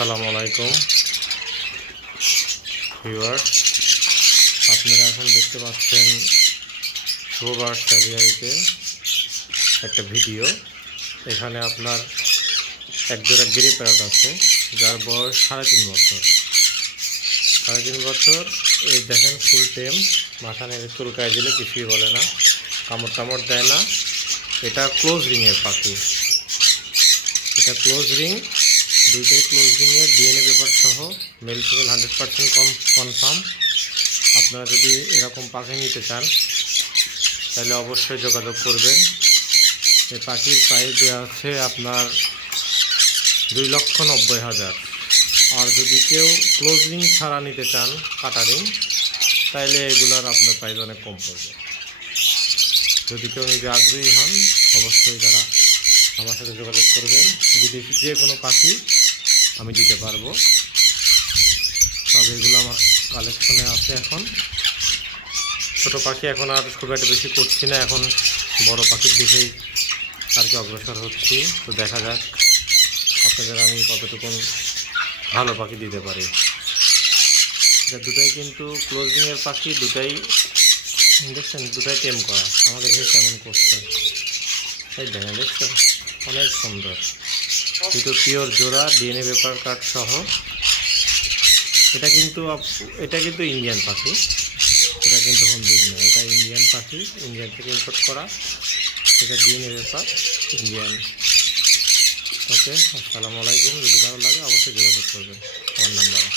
আসসালামু আলাইকুম ভিউয়ার্স, আপনারা এখন দেখতে পাচ্ছেন শুভবার্স অ্যাভিয়ারিতে একটা ভিডিও। এখানে আপনার একজোড়া গিরি প্যারট আছে যার বয়স 3.5 বছর। 3.5 বছর। এই দেখেন ফুল টেম, মাথা নেড়ে চুলকায় দিলে কিছুই বলে না, কামড় টামড় দেয় না। এটা ক্লোজ রিংয়ের পাখি। এটা ক্লোজ রিং, দুইটাই ক্লোজ রিংয়ের ডিএনএ পেপার সহ, মেল ফিমেল 100% কনফার্ম। আপনারা যদি এরকম পাখি নিতে চান তাহলে অবশ্যই যোগাযোগ করবেন। এই পাখির প্রাইস দেওয়া আছে আপনার 2,90,000। আর যদি কেউ ক্লোজ রিং ছাড়া নিতে চান, কাটা রিং, তাহলে এগুলোর আপনার প্রাইস অনেক কম পড়বে। যদি কেউ নিজে আগ্রহী হন অবশ্যই তারা আমার সাথে যোগাযোগ করবেন। বিদেশি যে কোনো পাখি আমি দিতে পারবো। তবে এগুলো আমার কালেকশনে আছে। এখন ছোট পাখি এখন আর খুব একটা বেশি করছি না, এখন বড় পাখির দিকেই আর কি অগ্রসর হচ্ছি। তো দেখা যাক আপনাদের আমি কতটুকুন ভালো পাখি দিতে পারি। এটা দুটাই কিন্তু ক্লোজিংয়ের পাখি, দুটাই দেখছেন, দুটাই টেম করা। আমাকে দেখে কেমন করছে এই দেখেন, দেখছেন অনেক সুন্দর। দুটো পিওর জোড়া, ডিএনএ পেপার কার্ড সহ। এটা কিন্তু ইন্ডিয়ান পাখি, এটা কিন্তু হোম ব্রিড না, এটা ইন্ডিয়ান পাখি, ইন্ডিয়ান থেকে ইম্পোর্ট করা। এটা ডিএনএ পেপার ইন্ডিয়ান। ওকে, আসসালামু আলাইকুম। যদি কারো লাগে অবশ্যই যোগাযোগ করবেন আমার নাম্বারে।